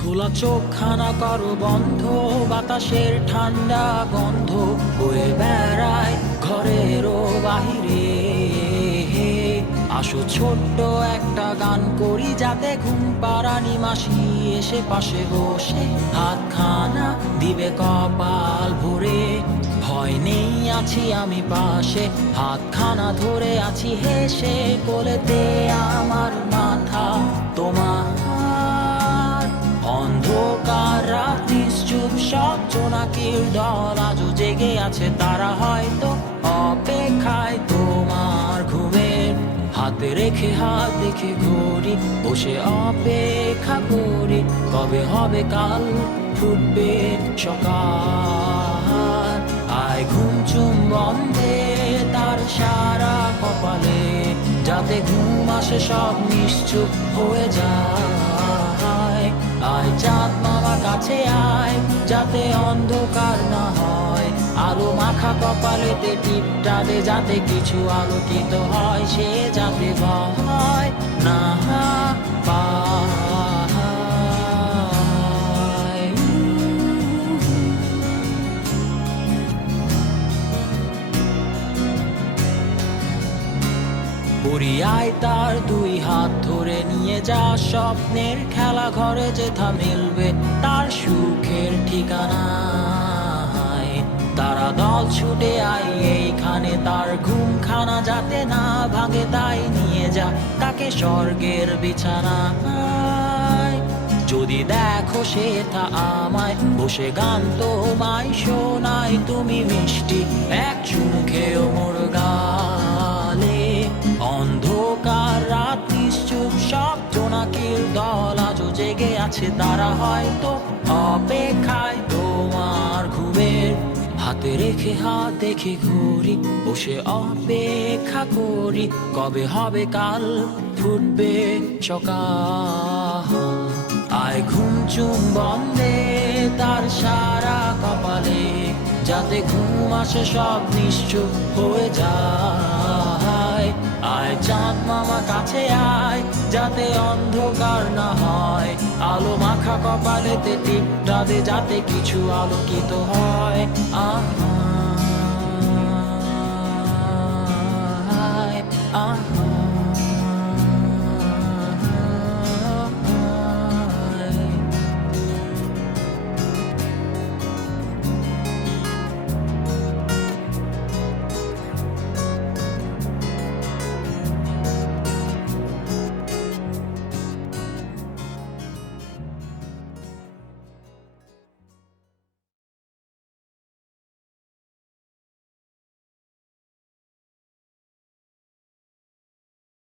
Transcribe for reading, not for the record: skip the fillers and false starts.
খোলা চোখখানা করো বন্ধ, বাতাসের ঠান্ডা গন্ধ বয়ে বেড়ায় ঘরেরও বাহিরে। আসো ছোট্ট একটা গান করি, যাতে ঘুম পাড়ানি মাসি এসে পাশে বসে হাতখানা দিবে কপাল ভরে। ভয় নেই, আছি আমি পাশে, হাতখানা ধরে আছি হেসে, কোলেতে আমার মাথা তোমার। অন্ধকার রাত্রি চুপ, সব জোনাকির দল আজও জেগে আছে, তারা হয়তো অপেক্ষায় তোমার ঘুমের। হাতে রেখে হাত দেখে ঘড়ি, বসে অপেক্ষা করি, কবে হবে কাল, ফুটবে সকাল। আয় ঘুম চুম্বন দে তার সারা কপালে, যাতে ঘুম আসে সব নিশ্চুপ হয়ে যায়। আয় চাঁদ মামা কাছে আয়, যাতে অন্ধকার না হয়, আলো মাখা কপালেতে টিপটা দে, যাতে কিছু আলোকিত হয়, সে যাতে ভয় না পায়। পরিয়ায় তার দুই হাত ধরে নিয়ে যা, স্বপ্নের খেলা ঘরে যেথা মিলবে তার সুখের ঠিকানা। তারা দল ছুটে আয় এইখানে, তার ঘুমখানা যাতে না ভাঙে, তাই নিয়ে যা তাকে স্বর্গের বিছানায়। যদি দেখো সে তা আমায় বসে গান তোমায় শোনায়, তুমি মিষ্টি এক চুমু খেয়েও মোর গালে। অন্ধকার রাত্রি চুপ, সব জোনাকির দল আজও জেগে আছে, তারা হয়তো অপেক্ষায় তোমার ঘুমের। হাতে রেখে হাত দেখে ঘুরি, বসে অপেক্ষা করি, কবে হবে কাল, ফুটবে সকাল। আয় ঘুম চুম্বন দে তার সারা কপালে, যাতে ঘুম আসে সব নিশ্চুপ হয়ে যায়। আয় চাঁদ মামা কাছে আয়, যাতে অন্ধকার না হয়, আলো মাখা কপালেতে টিপটা দে, যাতে কিছু আলোকিত হয়। আহ